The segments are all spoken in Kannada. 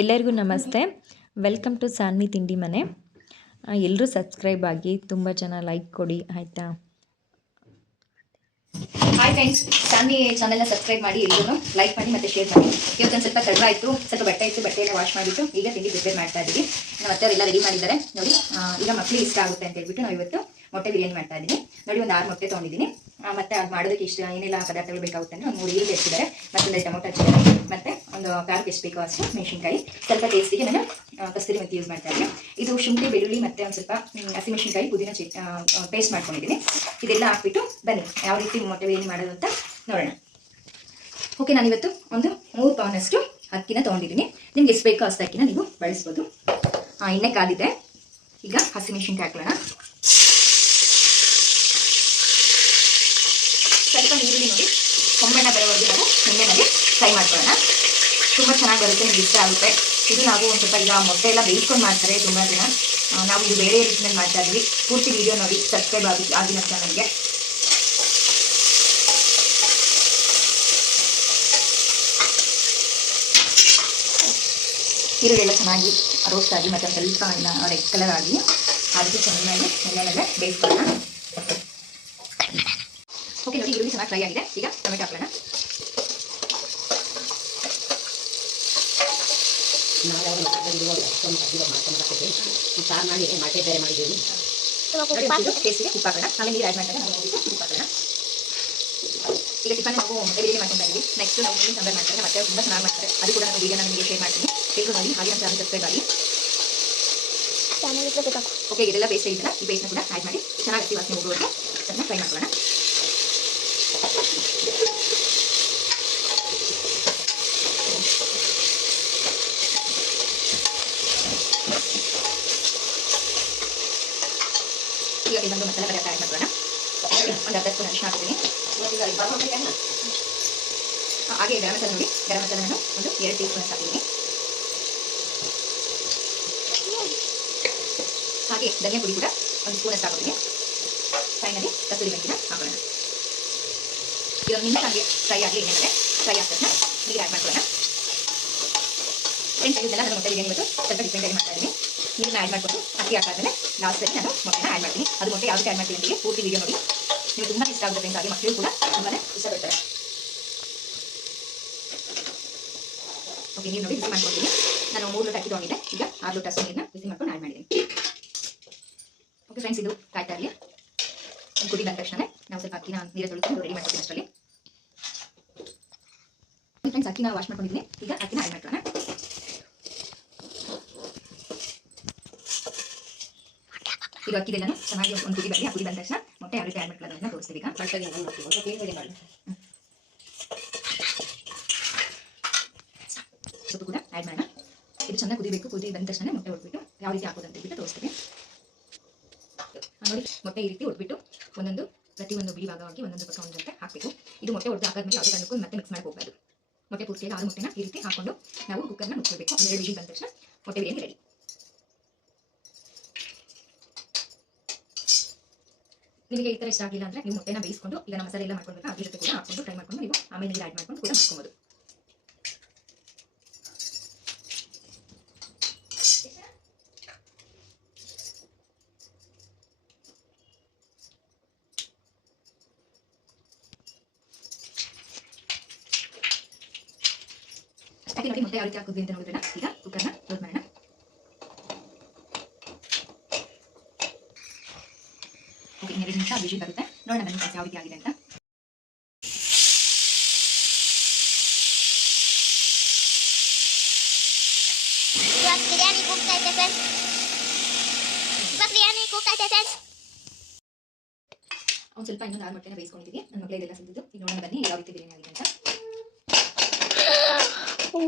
ಎಲ್ಲರಿಗೂ ನಮಸ್ತೆ. ವೆಲ್ಕಮ್ ಟು ಸಾನ್ವಿ ತಿಂಡಿ ಮನೆ ಎಲ್ಲರೂ ಸಬ್ಸ್ಕ್ರೈಬ್ ಆಗಿ ತುಂಬ ಜನ ಲೈಕ್ ಕೊಡಿ, ಆಯಿತಾ? ಹಾಯ್ ಫ್ರೆಂಡ್ಸ್ ಸಾನ್ವಿ ಚಾನೆಲ್ನ ಸಬ್ಸ್ಕ್ರೈಬ್ ಮಾಡಿ ಎಲ್ಲರೂ ಲೈಕ್ ಮಾಡಿ ಮತ್ತೆ ಶೇರ್ ಮಾಡಿ. ಇವತ್ತೊಂದು ಸ್ವಲ್ಪ ತಡ ಆಯಿತು, ಸ್ವಲ್ಪ ಬಟ್ಟೆ ಇತ್ತು ಬಟ್ಟೆನ ವಾಶ್ ಮಾಡಿಬಿಟ್ಟು ಈಗ ತಿಂಡಿ ಪ್ರಿಪೇರ್ ಮಾಡ್ತಾ ಇದ್ದೀವಿ ನಮ್ಮ ಎಲ್ಲ ರೆಡಿ ಮಾಡಿದ್ದಾರೆ. ನೋಡಿ ಈಗ ಮಕ್ಕಳಿಗೆ ಇಷ್ಟ ಆಗುತ್ತೆ ಅಂತ ಹೇಳ್ಬಿಟ್ಟು ನಾವು ಇವತ್ತು ಮೊಟ್ಟೆ ಬಿರಿಯಾನಿ ಮಾಡ್ತಾ ಇದ್ದೀನಿ. ನೋಡಿ, ಒಂದು ಆರು ಮೊಟ್ಟೆ ತೊಗೊಂಡಿದ್ದೀನಿ. ಮತ್ತೆ ಅದು ಮಾಡೋದಕ್ಕೆ ಇಷ್ಟ ಏನೆಲ್ಲ ಪದಾರ್ಥಗಳು ಬೇಕಾಗುತ್ತೆ ಅಂದರೆ ಮೂರು ಈರುಳ್ಳಿ ಹೆಚ್ಚಿದ್ದಾರೆ. ಮತ್ತೊಂದು ಟೊಮೊಟೊ ಹಚ್ಚಿದ್ದಾರೆ. ಮತ್ತೆ ಒಂದು ಖಾರಕ್ಕೆ ಎಷ್ಟು ಬೇಕೋ ಅಷ್ಟು ಮೆಣಸಿನ್ಕಾಯಿ. ಸ್ವಲ್ಪ ಟೇಸ್ಟಿಗೆ ನಾನು ಕಸ್ತೂರಿ ಮೆಂತಿ ಯೂಸ್ ಮಾಡ್ತಾ ಇದ್ದೀನಿ. ಇದು ಶುಂಠಿ, ಬೆಳ್ಳುಳ್ಳಿ ಮತ್ತೆ ಒಂದು ಸ್ವಲ್ಪ ಹಸಿಮೆಣಸಿನ್ಕಾಯಿ ಪುದೀನ ಚಿ ಪೇಸ್ಟ್ ಮಾಡ್ಕೊಂಡಿದ್ದೀನಿ. ಇದೆಲ್ಲ ಹಾಕ್ಬಿಟ್ಟು ಬನ್ನಿ. ಯಾವ ರೀತಿ ಮೊಟ್ಟೆ ಬಿರಿಯಾನಿ ಮಾಡೋದು ಅಂತ ನೋಡೋಣ. ಓಕೆ ನಾನಿವತ್ತು ಒಂದು ಮೂರು ಪೌನಷ್ಟು ಅಕ್ಕಿನ ತೊಗೊಂಡಿದ್ದೀನಿ. ನಿಮ್ಗೆ ಎಷ್ಟು ಬೇಕೋ ಅಷ್ಟು ಅಕ್ಕಿನ ನೀವು ಬಳಸ್ಬೋದು. ಇನ್ನೇ ಕಾದಿದೆ ಈಗ ಹಸಿಮೆಣಸಿನ್ಕಾಯಿ ಹಾಕೋಣ ಸ್ವಲ್ಪ ಈರುಳ್ಳಿ ನೋಡಿ ಕೊಂಬಣ್ಣ ಬರೋವರೆಗೂ ನಾವು ಎಣ್ಣೆನಲ್ಲಿ ಫ್ರೈ ಮಾಡ್ಕೊಳ್ಳೋಣ. ತುಂಬ ಚೆನ್ನಾಗಿ ಬರುತ್ತೆ, ನಿಮ್ಗೆ ಇಷ್ಟ ಆಗುತ್ತೆ. ಇದು ನಾವು ಒಂದು ಸ್ವಲ್ಪ ಈಗ ಮೊಟ್ಟೆ ಎಲ್ಲ ಬೇಯಿಸ್ಕೊಂಡು ಮಾಡ್ತಾರೆ ತುಂಬ ಜನ. ನಾವು ಇದು ಬೇರೆ ರೀತಿಯಲ್ಲಿ ಮಾಡ್ತಾ ಇದ್ವಿ. ಪೂರ್ತಿ ವಿಡಿಯೋ ನೋಡಿ ಸಬ್ಸ್ಕ್ರೈಬ್ ಆಗಿ ಆಗಿನ ಚಾನಲ್ಗೆ ಈರುಳ್ಳಿ ಎಲ್ಲ ಚೆನ್ನಾಗಿ ರೋಸ್ಟ್ ಆಗಿ ಮತ್ತು ಸ್ವಲ್ಪ ರೆಡ್ ಕಲರ್ ಆಗಿ, ಅದಕ್ಕೆ ಚೆನ್ನಾಗಿ ಎಣ್ಣೆನಲ್ಲೇ ಬೇಯಿಸ್ಕೊಳ್ಳೋಣ. ಚೆನ್ನಾಗಿ ಫ್ರೈ ಆಗಿದೆ. ಈಗ ಟೊಮೆಟೊ ಹಾಕೋಣ ಸಾರು ಮಾಡಿ ಮೊಟ್ಟೆ ಬೇರೆ ಮಾಡಿದ್ದೀವಿ ಟೇಸ್ಟಿಗೆ ಉಪ್ಪು ಹಾಕೋಣ. ಆಮೇಲೆ ನೀರು ಆ್ಯಡ್ ಮಾಡ್ತಾರೆ. ನಾವು ಹೋಗ್ಬಿಟ್ಟು ಉಪ್ಪು ಹಾಕೋಣ. ಈಗ ಟಿಫನ್ ನಾವು ಮೊಟ್ಟೆ ಬಿರಿಯಾನಿ ಇದ್ದೀವಿ. ನೆಕ್ಸ್ಟ್ ನಾವು ಮೀನು ಸಾಂಬಾರು ಮಾಡ್ತಾರೆ. ಮತ್ತೆ ತುಂಬ ಚೆನ್ನಾಗಿ ಮಾಡ್ತಾರೆ. ಅದು ಕೂಡ ನಾನು ವೀಡಿಯೋನ ನಿಮಗೆ ಶೇರ್ ಮಾಡ್ತೀನಿ. ಎಲ್ಲರೂ ಮಾಡಿ ಹಾಗೆ ನಮ್ಮ ಚಾನಲ್ ಸಬ್ಸ್ಕ್ರೈಬ್ ಆಗಿ ಓಕೆ ಇದೆಲ್ಲ ಪೇಸ್ಟ್ ಇದೆಯಲ್ಲ ಈ ಪೇಸ್ಟ್ನ ಕೂಡ ಆ್ಯಡ್ ಮಾಡಿ. ಚೆನ್ನಾಗಿ ವಾಸನೆ ಹೋಗುವವರೆಗೂ ಅದನ್ನು ಫ್ರೈ ಮಾಡ್ಕೊಳ್ಳೋಣ. ಈಗ ಒಂದು ಮಸಾಲೆ ಪದಾರ್ಥ ಆ್ಯಡ್ ಮಾಡ್ಕೊಳ್ಳೋಣ. ಒಂದು ಅರ್ಧ ಸ್ಪೂನ್ ಅರಿಶಿನ ಹಾಕಿದ್ದೀನಿ. ಹಾಗೆ ಗರಂ ಮಸಾಲೆ ನೋಡಿ. ಗರಂ ಮಸಾಲೆ ಒಂದು ಎರಡು ಟೀ ಸ್ಪೂನ್ ಹಾಕಿದ್ದೀನಿ. ಹಾಗೆ ಧನಿಯಾ ಪುಡಿ ಕೂಡ ಒಂದು ಸ್ಪೂನ್ ಅಷ್ಟು ಫೈನಲಿ ಕಸೂರಿ ಮೆಂತಿನ ಹಾಕೋಣ ಇದೊಂದು ನಿಮಿಷ ಹಾಗೆ ಫ್ರೈ ಆಗಲಿ ಎಣ್ಣೆ ಫ್ರೈ ಆದ ತಕ್ಷಣ ನೀರು ಆ್ಯಡ್ ಮಾಡ್ಕೊಳ್ಳೋಣ. ಫ್ರೆಂಡ್ಸ್ ಇದೆಲ್ಲ ನಾನು ಮೊಟ್ಟೆ ಬಿರಿಯಾನಿ ಇವತ್ತು ಸ್ವಲ್ಪ ಡಿಫ್ರೆಂಟಾಗಿ ಮಾಡ್ತಾ ಇದ್ದೀನಿ. ನೀರನ್ನ ಆ್ಯಡ್ ಮಾಡಿಕೊಂಡು ಅಕ್ಕಿ ಹಾಕಾದ್ಮೇಲೆ ಲಾಸ್ಟಲ್ಲಿ ನಾನು ಮೊಟ್ಟೆನ ಆ್ಯಡ್ ಮಾಡ್ತೀನಿ. ಅದು ಮೊಟ್ಟೆ ಯಾವುದಕ್ಕೆ ಆ್ಯಡ್ ಮಾಡ್ತೀನಿ ಅಂತ ಪೂರ್ತಿ ವಿಡಿಯೋ ನೋಡಿ. ನೀವು ತುಂಬ ಇಷ್ಟ ಆಗುತ್ತೆ ಫ್ರೆಂಡ್ಸ್ ಹಾಗೆ ಮಕ್ಕಳು ಕೂಡ ತುಂಬಾ ಇಷ್ಟಪಡ್ತಾರೆ. ಓಕೆ ನೀರು ನೋಡಿ, ಬಿಸಿ ಮಾಡ್ಕೊಡ್ತೀನಿ. ನಾನು ಮೂರು ಲೋಟ ಅಕ್ಕಿ ತೊಗೊಂಡಿದ್ದೆ. ಈಗ ಆರು ಲೋಟ ಅಷ್ಟು ನೀರನ್ನ ಬಿಸಿ ಮಾಡ್ಕೊಂಡು ಆ್ಯಡ್ ಮಾಡಿದ್ದೀನಿ. ಓಕೆ ಫ್ರೆಂಡ್ಸ್ ಇದು ಕಾಯ್ತಾ ಇರಲಿ. ಕುದಿ ಬಂದ ತಕ್ಷಣ ನಾವು ಸ್ವಲ್ಪ ಅಕ್ಕಿನ ನೀರು ತೊಳ್ಕೊಂಡು ರೆಡಿ ಮಾಡ್ಕೊತೀನಿ ಅಷ್ಟರಲ್ಲಿ. ಫ್ರೆಂಡ್ಸ್ ಅಕ್ಕಿನ ವಾಶ್ ಮಾಡ್ಕೊಂಡಿದ್ದೀನಿ. ಈಗ ಅಕ್ಕಿನ ಆ್ಯಡ್ ಮಾಡ್ಕೊಳ್ಳೋಣ. ಇದು ಚೆನ್ನಾಗಿ ಒಂದು ಕುದಿ ಬರಲಿ ಆ ಕುದಿ ಬಂದ ತಕ್ಷಣ ಮೊಟ್ಟೆ ಯಾವ ರೀತಿ ಆ್ಯಡ್ ಮಾಡ್ಕೊಳ್ಳೋದನ್ನ ತೋರಿಸ್ತೀವಿ ಈಗ ಸ್ವಲ್ಪ ಕೂಡ ಆ್ಯಡ್ ಮಾಡೋಣ ಇದು ಚೆನ್ನಾಗಿ ಕುದಿಬೇಕು ಕುದಿ ಬಂದ ತಕ್ಷಣ ಮೊಟ್ಟೆ ಹೊಡ್ಬಿಟ್ಟು ಯಾವ ರೀತಿ ಹಾಕೋದು ಅಂತ ಹೇಳ್ಬಿಟ್ಟು ತೋರಿಸ್ತೀವಿ ಆ, ನೋಡಿ ಮೊಟ್ಟೆ ಈ ರೀತಿ ಹೊಡ್ಬಿಟ್ಟು ಒಂದೊಂದು ಪ್ರತಿಯೊಂದು ಬಿಡಿ ಭಾಗವಾಗಿ ಒಂದೊಂದು ಪಕ್ಕ ಒಂದಂತೆ ಹಾಕಬೇಕು. ಇದು ಮೊಟ್ಟೆ ಹೊಡೆದು ಹಾಕಾದ್ಮೇಲೆ ಯಾವುದೇ ಕಾರಣಕ್ಕೂ ಮತ್ತೆ ಮಿಕ್ಸ್ ಮಾಡಿ ಮೊಟ್ಟೆ ಪೂರ್ತಿಯಾಗಿ ಆರು ಮೊಟ್ಟೆನ ಈ ರೀತಿ ಹಾಕೊಂಡು ನಾವು ಕುಕ್ಕರ್ನ ಮುಚ್ಚಿಬೇಕು ಎರಡು ವಿಷಲ್ ಬಂದ ತಕ್ಷಣ ಮೊಟ್ಟೆ ಬಿರಿಯಾನಿ ರೆಡಿ ನಿಮಗೆ ಈ ಥರ ಇಷ್ಟ ಆಗಲಿಲ್ಲ ಅಂದರೆ ನೀವು ಮೊಟ್ಟೆನ ಬೇಯಿಸ್ಕೊಂಡು ಈಗ ನಮ್ಮ ಮಸಾಲೆ ಎಲ್ಲ ಮಾಡ್ಕೊಳ್ಬೇಕು ಅದ್ರ ಜೊತೆ ಕೂಡ ಹಾಕೊಂಡು ಫ್ರೈ ಮಾಡ್ಕೊಂಡು ನೀವು ಆಮೇಲೆ ನೀರು ಆ್ಯಡ್ ಮಾಡ್ಕೊಂಡು ಕೂಡ ಮಾಡ್ಕೊಬೋದು ಅಷ್ಟಕ್ಕೆ ನೋಡಿ ಮೊಟ್ಟೆ ಯಾವ ರೀತಿ ಹಾಕಿದ್ವಿ ಅಂತ ನೋಡಿದ್ರೆ ಈಗ ಕುಕ್ಕರ್ನ ಕ್ಲೋಸ್ ಮಾಡೋಣ ಓಕೆ ಎರಡು ನಿಮಿಷ ವಿಷಲ್ ಬರುತ್ತೆ. ನೋಡೋಣ ಬನ್ನಿ ಯಾವ ರೀತಿ ಆಗಿದೆ ಅಂತ. ಬಿರಿಯಾನಿ ಕೂಗ್ತಾ ಐತೆ ಫ್ರೆಂಡ್ಸ್ ಇವಾಗ ಬಿರಿಯಾನಿ ಕೂಗ್ತಾ ಫ್ರೆಂಡ್ಸ್ ಒಂದು ಸ್ವಲ್ಪ ಇನ್ನೊಂದು ಆರು ಮೊಟ್ಟೆನ ಬೇಯಿಸ್ಕೊಂಡಿದ್ದೀವಿ ನನ್ನ ಮಗಳೇ ಇದೆಲ್ಲ ಸಿದ್ದಿದ್ದು ಈಗ ನೋಡೋಣ ಬನ್ನಿ ಯಾವ ರೀತಿ ಬಿರಿಯಾನಿ ಆಗಿದೆ ಅಂತ.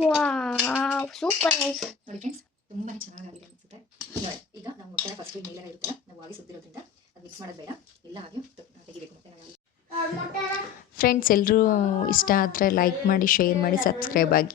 ವಾವ್ ಸೂಪರ್ ನೈಸ್ ನೋಡಿ ಫ್ರೆಂಡ್ಸ್ ತುಂಬಾ ಚೆನ್ನಾಗಿ ಆಗಿದೆ ಅನ್ಸುತ್ತೆ. ಈಗ ನಾವು ಮೊಟ್ಟೆನ ಫಸ್ಟ್ ಮೇಲೆ ಇರುತ್ತಲ್ಲ ನಾವು ಆಗಿ ಸುತ್ತಿರೋದ್ರಿಂದ ಮಿಕ್ಸ್ ಮಾಡೋದು ಬೇಡ. ಎಲ್ಲ ಹಾಗೆ ತ- ತೆಗಿಬೇಕು ಮೊಟ್ಟೆನ? ನಾವು ಫ್ರೆಂಡ್ಸ್ ಎಲ್ಲರೂ ಇಷ್ಟ ಆದರೆ ಲೈಕ್ ಮಾಡಿ ಶೇರ್ ಮಾಡಿ ಸಬ್ಸ್ಕ್ರೈಬ್ ಆಗಿ.